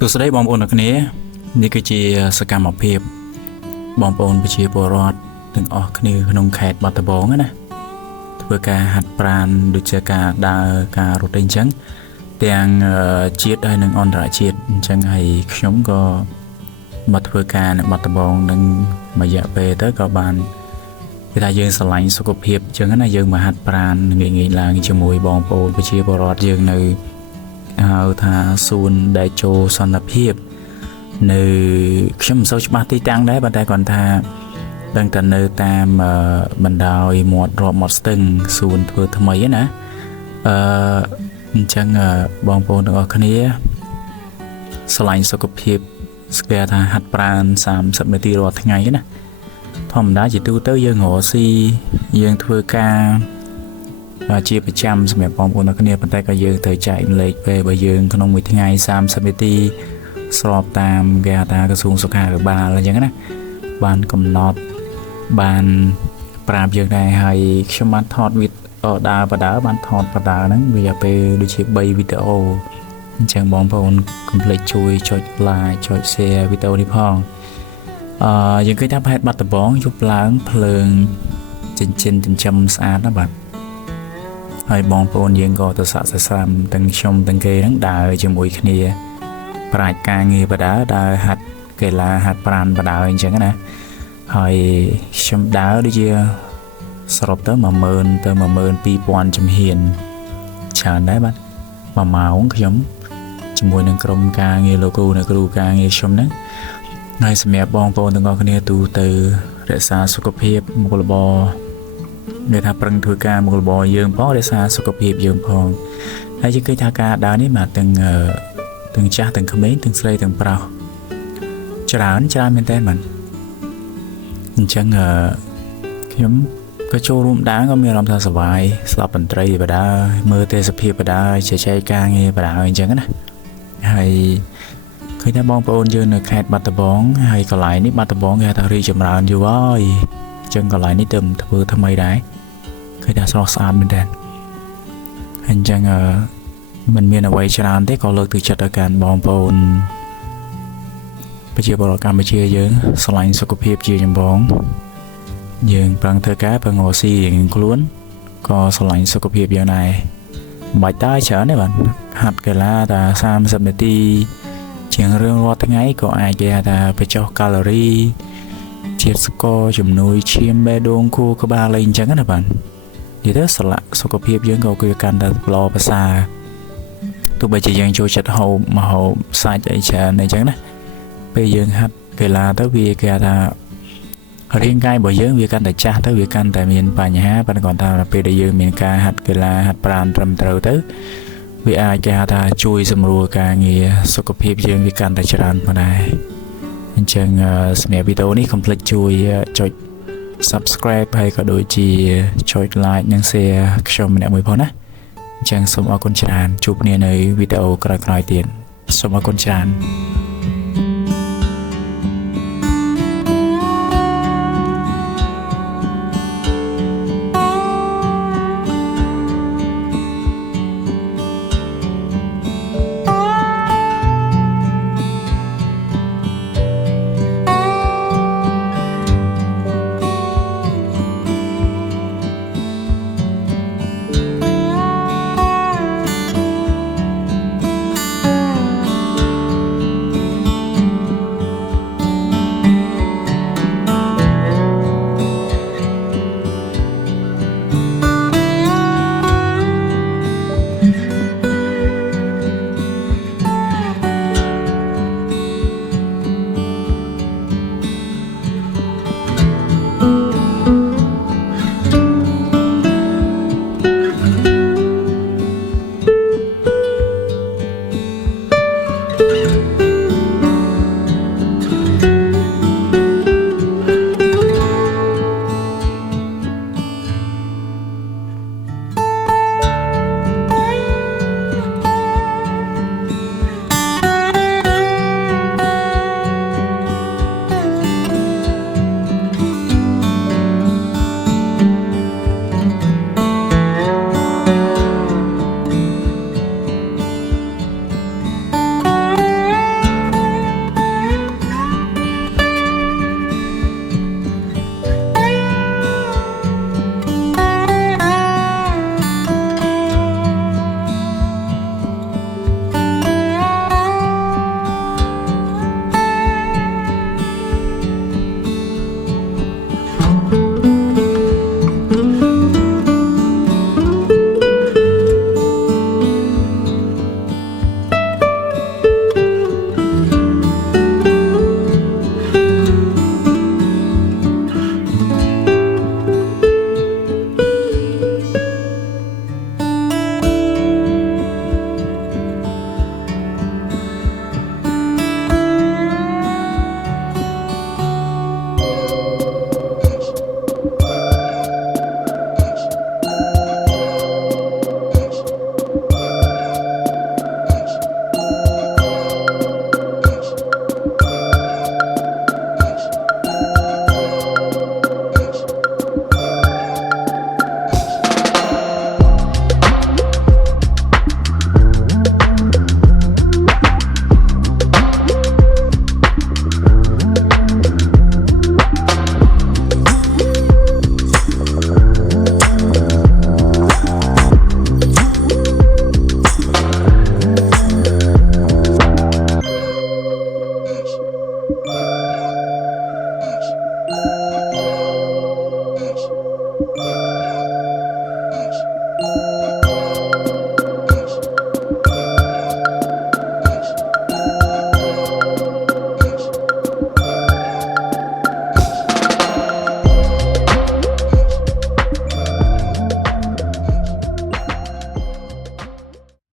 ទស្សនវិជ្ជាបងប្អូនទាំងគ្នានេះគឺជាសកម្មភាពបងប្អូនប្រជាពលរដ្ឋទាំងអស់គ្នាក្នុងខេត្តបាត់ដំបងណាធ្វើការហាត់ប្រាណដូចជាការដើរការរត់អីចឹងទាំងជាតិហើយនិងអន្តរជាតិអញ្ចឹងហើយខ្ញុំក៏មកធ្វើការនៅបាត់ដំបងនឹងរយៈពេលទៅក៏បានគេថាយើងស្រឡាញ់សុខភាពអញ្ចឹងណាយើងមកហាត់ប្រាណងាយៗឡើងជាមួយបងប្អូនប្រជាពលរដ្ឋយើងនៅហៅថាសួនដែលចូលសន្តិភាពនៅខ្ញុំមិនសូវច្បាស់ទីតាំងដែរប៉ុន្តែគាត់ថាដឹងតែនៅតាមបណ្ដោយមាត់រាប់មាត់ស្ទឹងសួនធ្វើថ្មីណាអញ្ចឹងបងប្អូនទាំងអស់គ្នាស្រឡាញ់សុខភាពស្គាល់ថាហាត់ប្រាណ30នាទីរាល់ថ្ងៃណាធម្មតាជាទូទៅយើងរកស៊ីយើងធ្វើការជាប្រចាំសម្រាប់បងប្អូនទាំងគ្នាប៉ុន្តែក៏យើងត្រូវចែកលេខពេលរបស់យើងក្នុងមួយថ្ងៃ30នាទីស្របតាមគេហៅថាក្រសួងសុខាភិបាលអញ្ចឹងណាបានកំណត់បានប្រាប់យើងដែរហើយខ្ញុំបានថតវីដេអូដើរបដើបានថតបដើហ្នឹងរយៈពេលដូចជា3វីដេអូអញ្ចឹងបងប្អូនកុំភ្លេចជួយចុច like ចុច share វីដេអូនេះផងយើងឃើញថាផែនបាត់ដំបងយប់ឡើងភ្លើងចិញ្ចឹមស្អាតណាបាទហើយបងប្អូនយើងក៏ទៅសាកសស្រាំទាំងខ្ញុំទាំងគេហ្នឹងដើរជាមួយគ្នាប្រាជ្ញការងារបដើដើរហាត់កីឡាហាត់ប្រាណបដើអញ្ចឹងណាហើយខ្ញុំដើរដូចជាសរុបទៅ10000 ទៅ 12000 ជំហានច្រើនដែរបាទ1ម៉ោងខ្ញុំជាមួយនឹងក្រុមការងារលោកគ្រូអ្នកគ្រូការងារខ្ញុំហ្នឹងហើយសម្រាប់បងប្អូនទាំងអស់គ្នាទូទៅរក្សាសុខភាពមុខរបរនិយាយថាប្រឹងធ្វើការមុខរបរយើងផងរក្សាសុខភាពយើងផងហើយយើងឃើញថាការដើរនេះបាទទាំងចាស់ទាំងក្មេងទាំងស្រីទាំងប្រុសច្រើនមែនតើបាទអញ្ចឹងខ្ញុំក៏ចូលរួមដើរក៏មានអារម្មណ៍ថាសប្បាយស្ដាប់តន្ត្រីបដើមើលទេសភាពបដើជជែកការងារបដើអញ្ចឹងណាហើយឃើញថាបងប្អូនយើងនៅខេត្តបាត់ដំបងហើយកន្លែងនេះបាត់ដំបងគេថារីចម្រើនយូរហើយអញ្ចឹងកន្លែងនេះទៅធ្វើថ្មីដែរឃើញថាស្រស់ស្អាតមែនតើអញ្ចឹងមិនមានអ្វីច្រើនទេក៏លើកទឹកចិត្តឲ្យកាន់បងប្អូនប្រជាពលរដ្ឋកម្ពុជាយើងស្រឡាញ់សុខភាពជាចម្បងយើងប្រឹងធ្វើការប្រឹងរកស៊ីរៀងខ្លួនក៏ស្រឡាញ់សុខភាពយើងដែរមិនបាច់តើច្រើនទេបាទហាត់កីឡាតែ30នាទីជាងរឿងរាល់ថ្ងៃក៏អាចគេថាបញ្ចុះកាឡូរីជាតិស្ករជំនួយឈាមបេះដូងខួរក្បាលអីអញ្ចឹងណាបាទនិយាយទៅស្រឡាក់សុខភាពយើងក៏គឺកាន់តែល្អប្រសើរទោះបីជាយើងចូលចិត្តហូបម្ហូបសាច់អីច្រើនអីចឹងណាពេលយើងហាត់កីឡាទៅវាគេថារាងកាយរបស់យើងវាកាន់តែចាស់ទៅវាកាន់តែមានបញ្ហាប៉ុន្តែគាត់ថាពេលដែលយើងមានការហាត់កីឡាហាត់ប្រាណត្រឹមត្រូវទៅវាអាចគេហៅថាជួយសម្រួលការងារសុខភាពយើងវាកាន់តែច្រើនផងដែរអញ្ចឹងសម្រាប់វីដេអូនេះកុំភ្លេចជួយចុច Subscribe ហើយក៏ដូចជាចុច Like និង Share ខ្ញុំម្នាក់មួយផងណាអញ្ចឹងសូមអរគុណច្រើនជួបគ្នានៅវីដេអូក្រោយៗទៀតសូមអរគុណច្រើន